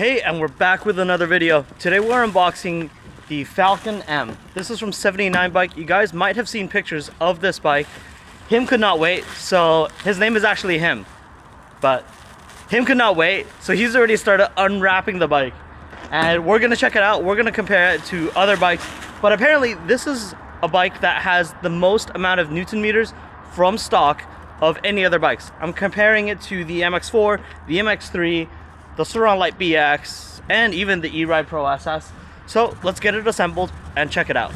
Hey, and we're back with another video. Today we're unboxing the Falcon M. This is from 79 Bike. You guys might have seen pictures of this bike. Him could not wait, so his name is actually Him. But Him could not wait, so he's already started unwrapping the bike. And we're gonna check it out. We're gonna compare it to other bikes. But apparently this is a bike that has the most amount of Newton meters from stock of any other bikes. I'm comparing it to the MX4, the MX3, the Surron Light Bee, and even the E-Ride Pro SS. So let's get it assembled and check it out.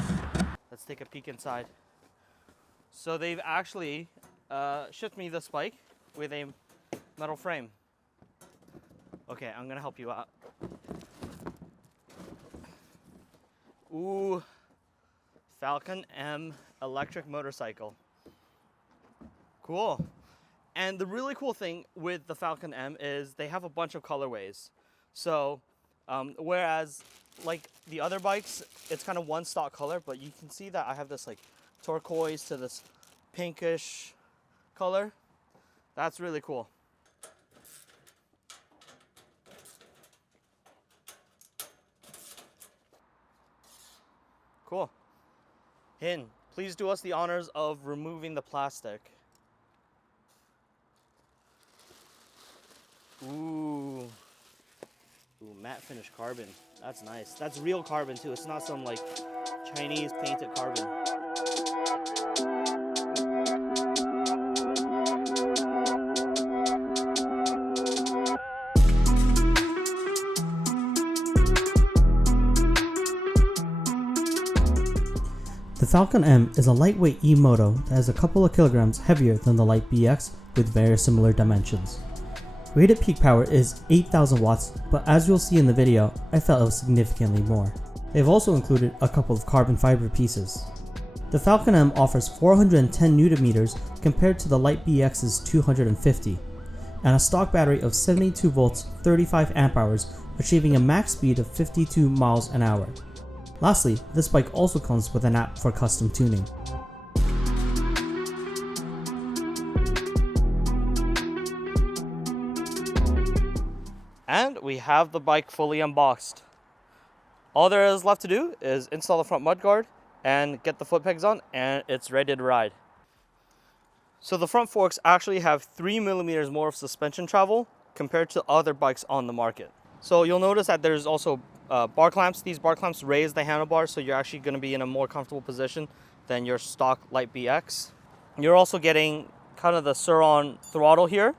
Let's take a peek inside. So they've actually shipped me this bike with a metal frame. Okay, I'm gonna help you out. Ooh, Falcon M electric motorcycle. Cool. And the really cool thing with the Falcon M is they have a bunch of colorways. So, whereas like the other bikes, it's kind of one stock color, but you can see that I have this like turquoise to this pinkish color. That's really cool. Cool. Hin, please do us the honors of removing the plastic. Ooh, matte finish carbon. That's nice. That's real carbon too. It's not some like Chinese painted carbon. The Falcon M is a lightweight e-moto that is a couple of kilograms heavier than the Light BX with very similar dimensions. Rated peak power is 8,000 watts, but as you'll see in the video, I felt it was significantly more. They've also included a couple of carbon fiber pieces. The Falcon M offers 410 Nm compared to the Light BX's 250, and a stock battery of 72 volts 35 amp hours, achieving a max speed of 52 miles an hour. Lastly, this bike also comes with an app for custom tuning. And we have the bike fully unboxed. All there is left to do is install the front mudguard and get the foot pegs on, and it's ready to ride. So the front forks actually have 3 millimeters more of suspension travel compared to other bikes on the market. So you'll notice that there's also bar clamps. These bar clamps raise the handlebars, so you're actually going to be in a more comfortable position than your stock Light BX. You're also getting kind of the Surron throttle here.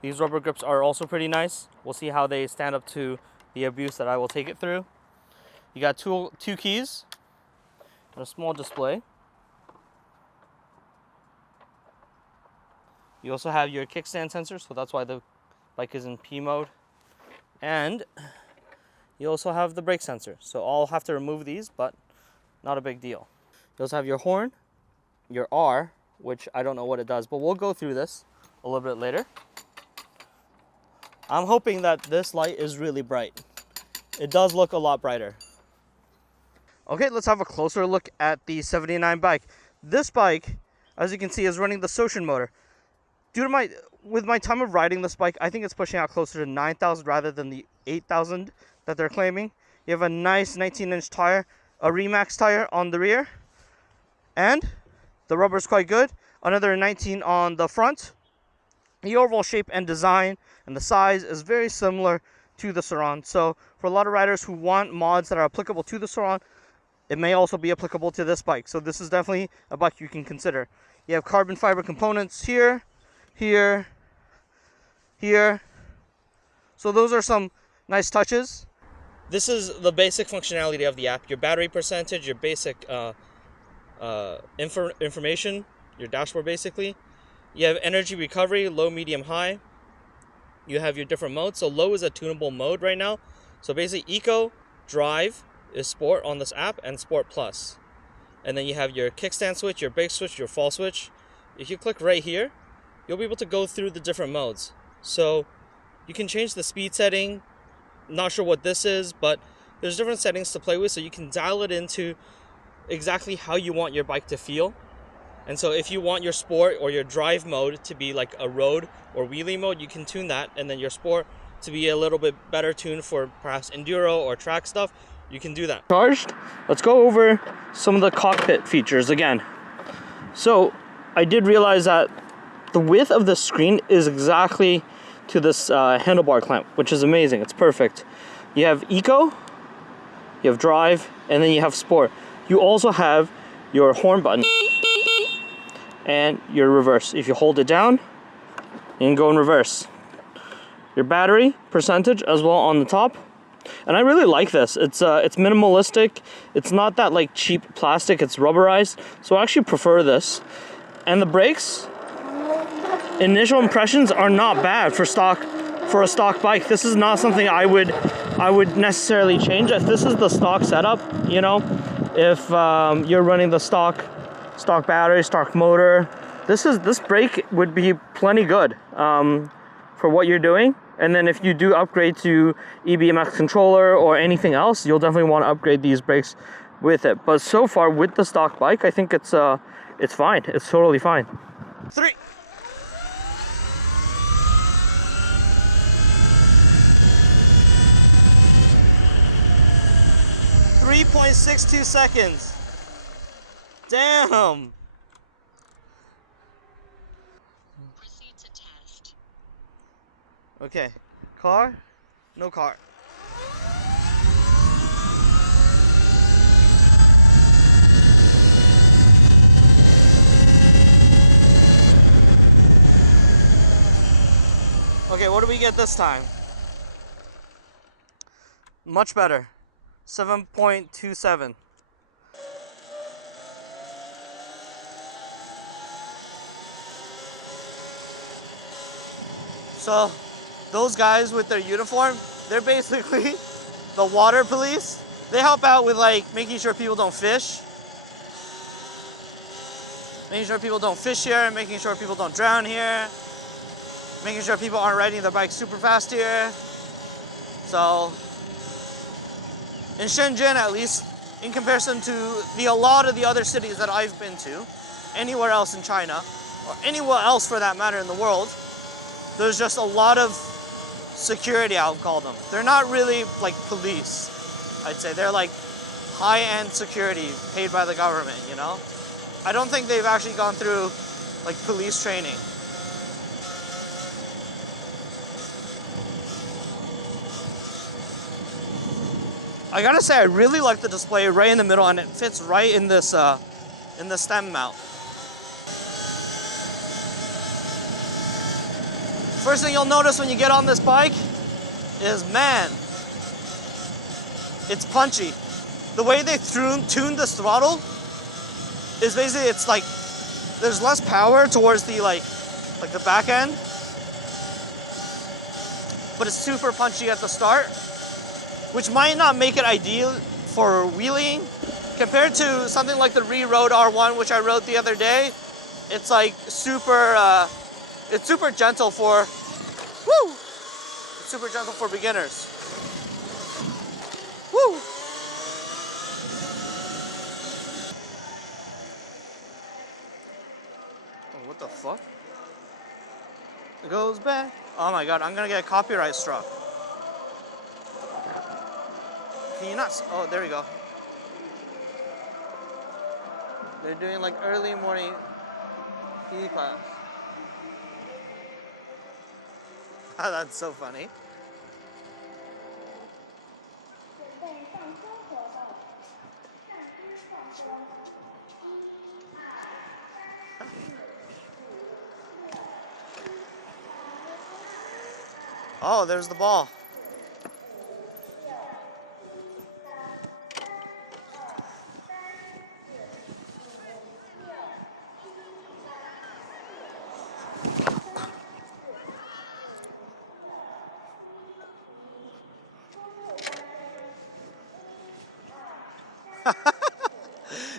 These rubber grips are also pretty nice. We'll see how they stand up to the abuse that I will take it through. You got two keys and a small display. You also have your kickstand sensor, so that's why the bike is in P mode. And you also have the brake sensor. So I'll have to remove these, but not a big deal. You also have your horn, your R, which I don't know what it does, but we'll go through this a little bit later. I'm hoping that this light is really bright. It does look a lot brighter. Okay, let's have a closer look at the 79 bike. This bike, as you can see, is running the Surron motor. With my time of riding this bike, I think it's pushing out closer to 9,000 rather than the 8,000 that they're claiming. You have a nice 19-inch tire, a Remax tire on the rear, and the rubber is quite good. Another 19 on the front. The overall shape and design and the size is very similar to the Surron. So for a lot of riders who want mods that are applicable to the Surron, it may also be applicable to this bike. So this is definitely a bike you can consider. You have carbon fiber components here, here, here. So those are some nice touches. This is the basic functionality of the app. Your battery percentage, your basic information, your dashboard basically. You have energy recovery, low, medium, high. You have your different modes. So low is a tunable mode right now. So basically Eco, Drive is Sport on this app, and Sport Plus. And then you have your kickstand switch, your brake switch, your fall switch. If you click right here, you'll be able to go through the different modes. So you can change the speed setting. Not sure what this is, but there's different settings to play with. So you can dial it into exactly how you want your bike to feel. And so if you want your sport or your drive mode to be like a road or wheelie mode, you can tune that, and then your sport to be a little bit better tuned for perhaps enduro or track stuff, you can do that. Charged. Let's go over some of the cockpit features again. So I did realize that the width of the screen is exactly to this handlebar clamp, which is amazing. It's perfect. You have Eco, you have Drive, and then you have Sport. You also have your horn button and your reverse. If you hold it down, you can go in reverse. Your battery percentage as well on the top. And I really like this. It's minimalistic. It's not that like cheap plastic. It's rubberized. So I actually prefer this. And the brakes, initial impressions are not bad for a stock bike. This is not something I would necessarily change. If this is the stock setup, you know, if you're running the stock battery, stock motor, this brake would be plenty good for what you're doing. And then if you do upgrade to EBMX controller or anything else, you'll definitely want to upgrade these brakes with it. But so far with the stock bike, I think it's fine. It's totally fine. 3.62 seconds. Damn. Proceed to test. Okay. Car? No car. Okay, what do we get this time? Much better. 7.27. So, those guys with their uniform, they're basically the water police. They help out with like making sure people don't fish. Making sure people don't fish here, making sure people don't drown here. Making sure people aren't riding their bikes super fast here. So, in Shenzhen, at least, in comparison to a lot of the other cities that I've been to, anywhere else in China, or anywhere else for that matter in the world, there's just a lot of security, I'll call them. They're not really like police, I'd say. They're like high-end security paid by the government, you know? I don't think they've actually gone through like police training. I gotta say, I really like the display right in the middle, and it fits right in this in the stem mount. First thing you'll notice when you get on this bike is, man, it's punchy. The way they tuned this throttle is basically, it's like there's less power towards the like the back end, but it's super punchy at the start, which might not make it ideal for wheeling. Compared to something like the Re-Road R1, which I rode the other day, it's like it's super gentle for, it's super gentle for beginners. Woo! Oh, what the fuck? It goes back. Oh my god, I'm gonna get a copyright struck. Can you not? Oh, there we go. They're doing like early morning e-class. That's so funny. Oh, there's the ball.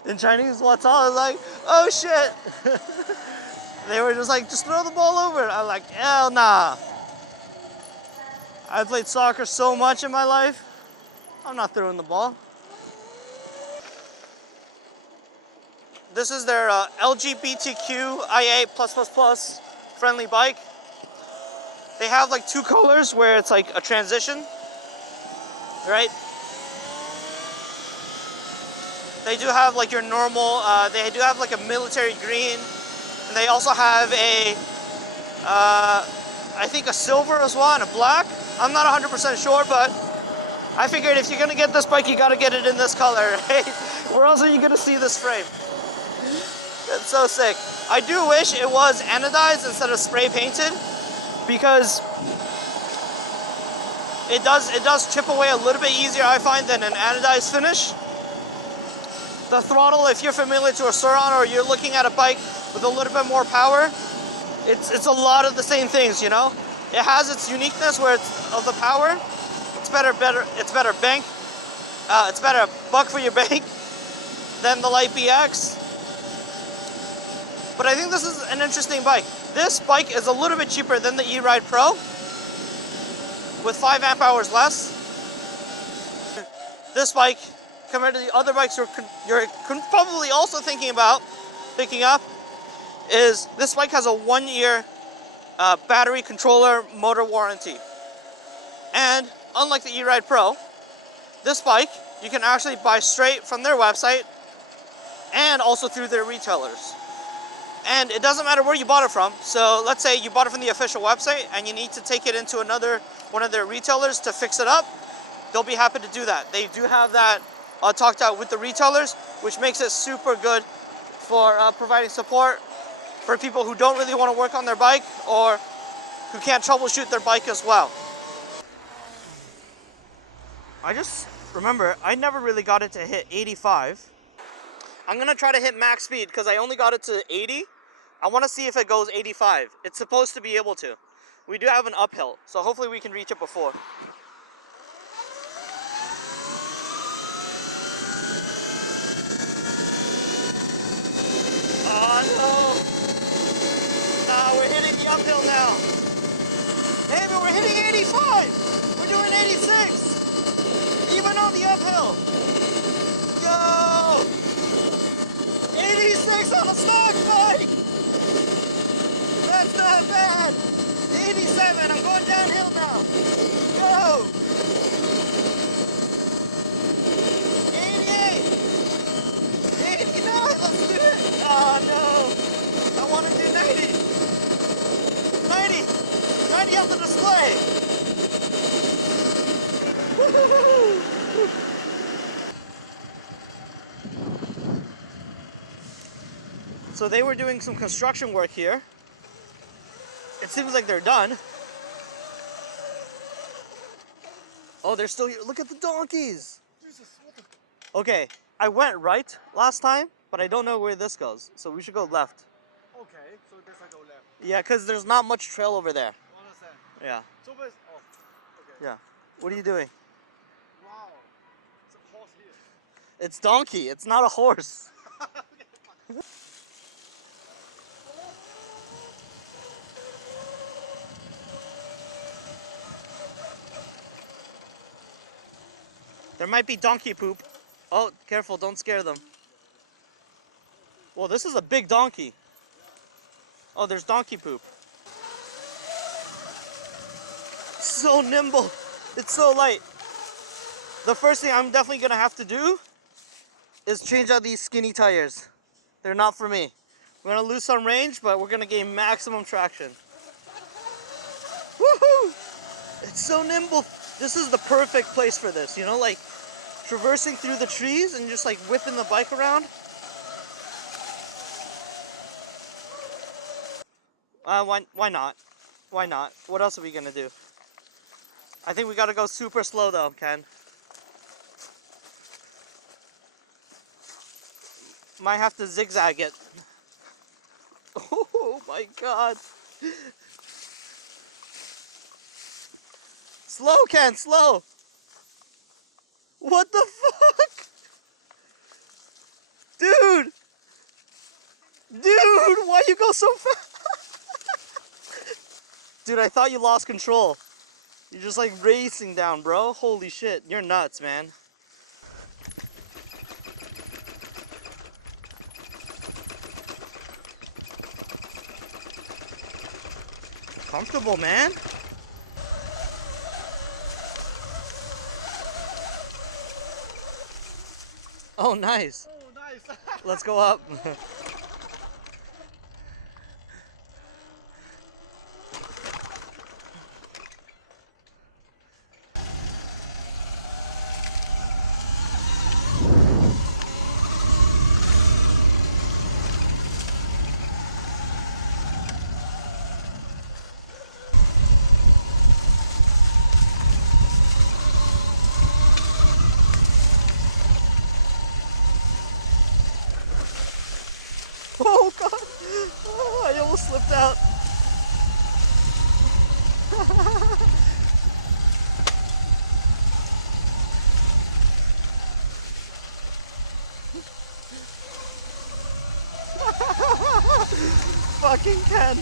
In Chinese, what's all is like, oh shit. They were just like, just throw the ball over. I'm like, hell nah. I've played soccer so much in my life, I'm not throwing the ball. This is their LGBTQIA++ friendly bike. They have like two colors where it's like a transition, right? They do have like your normal, they do have like a military green, and they also have a, I think a silver as well and a black. I'm not 100% sure, but I figured if you're gonna get this bike, you gotta get it in this color, right? Where else are you gonna see this frame? It's so sick. I do wish it was anodized instead of spray painted, because it does chip away a little bit easier, I find, than an anodized finish. The throttle, if you're familiar to a Surron or you're looking at a bike with a little bit more power, it's a lot of the same things, you know? It has its uniqueness where it's of the power. It's better bank. It's better buck for your bank than the Light Bee X. But I think this is an interesting bike. This bike is a little bit cheaper than the E-Ride Pro, with 5 amp hours less. This bike, compared to the other bikes you're probably also thinking about picking up, is this bike has a 1-year battery controller motor warranty. And unlike the E-Ride Pro, this bike you can actually buy straight from their website and also through their retailers. And it doesn't matter where you bought it from. So let's say you bought it from the official website and you need to take it into one of their retailers to fix it up. They'll be happy to do that. They do have that talked out with the retailers, which makes it super good for providing support for people who don't really want to work on their bike or who can't troubleshoot their bike as well. I just remember I never really got it to hit 85. I'm gonna try to hit max speed because I only got it to 80. I want to see if it goes 85. It's supposed to be able to. We do have an uphill, so hopefully we can reach it before. Oh no! Nah, we're hitting the uphill now. Hey, but we're hitting 85! We're doing 86! Even on the uphill! Yo! 86 on a stock bike! That's not bad! 87, I'm going downhill now! Go! 88! 89, let's do it! Oh no! I want to do 90! 90! 90 on the display! So they were doing some construction work here. It seems like they're done. Oh, they're still here. Look at the donkeys. Okay, I went right last time, but I don't know where this goes. So we should go left. Okay, so this I go left. Yeah, because there's not much trail over there. Understand. Yeah. So where's, oh, okay. Yeah. What are you doing? Wow, it's a horse here. It's donkey. It's not a horse. There might be donkey poop. Oh, careful, don't scare them. Well, this is a big donkey. Oh, there's donkey poop. So nimble. It's so light. The first thing I'm definitely gonna have to do is change out these skinny tires. They're not for me. We're gonna lose some range, but we're gonna gain maximum traction. Woohoo! It's so nimble. This is the perfect place for this, you know, like traversing through the trees and just like whipping the bike around. Why not? Why not? What else are we gonna do? I think we gotta go super slow though, Ken. Might have to zigzag it. Oh my god. Slow, Ken, slow. What the fuck? Dude. Dude, why you go so fast? Dude, I thought you lost control. You're just like racing down, bro. Holy shit, you're nuts, man. Comfortable, man. Oh, nice. Oh, nice. Let's go up. Oh god! Oh, I almost slipped out. Fucking Ken.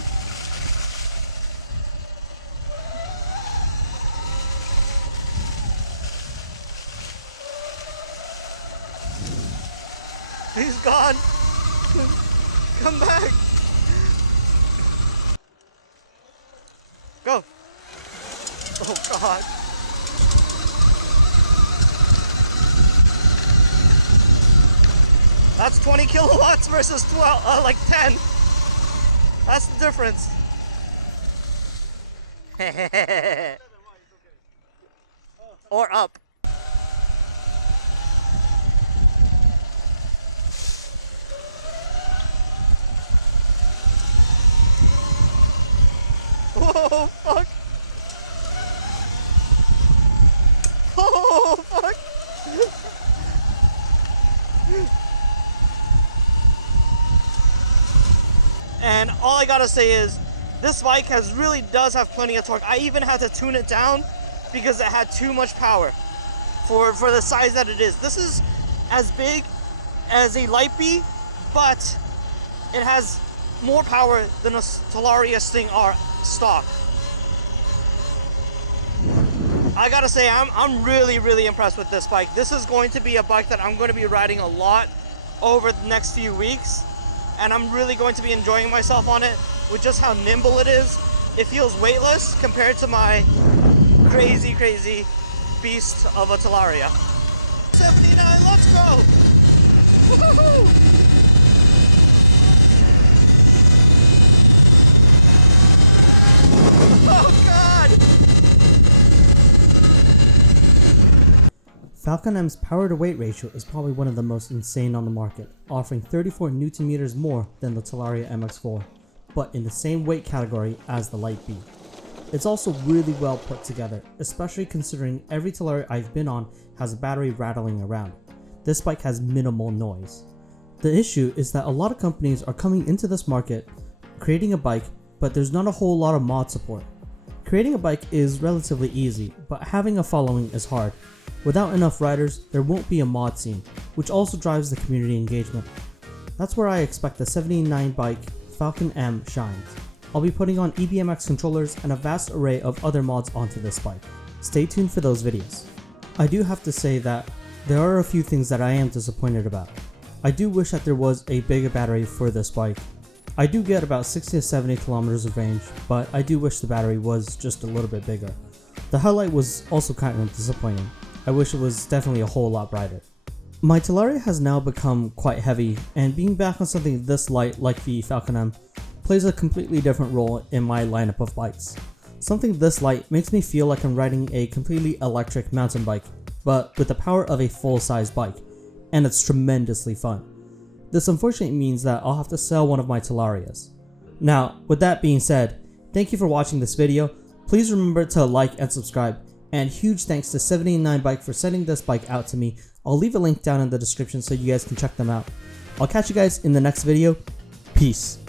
He's gone. Come back. Go. Oh god. That's 20 kilowatts versus 12, like 10. That's the difference. Or up. Oh fuck! Oh fuck! And all I gotta say is, this bike really does have plenty of torque. I even had to tune it down because it had too much power for the size that it is. This is as big as a Light Bee, but it has more power than a Talaria Sting R stock. I gotta say, I'm really impressed with this bike. This is going to be a bike that I'm going to be riding a lot over the next few weeks, and I'm really going to be enjoying myself on it with just how nimble it is. It feels weightless compared to my crazy beast of a Talaria. 79, let's go! Woohoo! Oh god! Falcon M's power to weight ratio is probably one of the most insane on the market, offering 34 Newton meters more than the Talaria MX4, but in the same weight category as the Light Bee. It's also really well put together, especially considering every Talaria I've been on has a battery rattling around. This bike has minimal noise. The issue is that a lot of companies are coming into this market, creating a bike, but there's not a whole lot of mod support. Creating a bike is relatively easy, but having a following is hard. Without enough riders, there won't be a mod scene, which also drives the community engagement. That's where I expect the 79 bike Falcon M shines. I'll be putting on EBMX controllers and a vast array of other mods onto this bike. Stay tuned for those videos. I do have to say that there are a few things that I am disappointed about. I do wish that there was a bigger battery for this bike. I do get about 60 to 70 kilometers of range, but I do wish the battery was just a little bit bigger. The headlight was also kind of disappointing. I wish it was definitely a whole lot brighter. My Talaria has now become quite heavy, and being back on something this light like the Falcon M plays a completely different role in my lineup of bikes. Something this light makes me feel like I'm riding a completely electric mountain bike, but with the power of a full-size bike, and it's tremendously fun. This unfortunately means that I'll have to sell one of my Talarias. Now, with that being said, thank you for watching this video. Please remember to like and subscribe. And huge thanks to 79 Bike for sending this bike out to me. I'll leave a link down in the description so you guys can check them out. I'll catch you guys in the next video. Peace.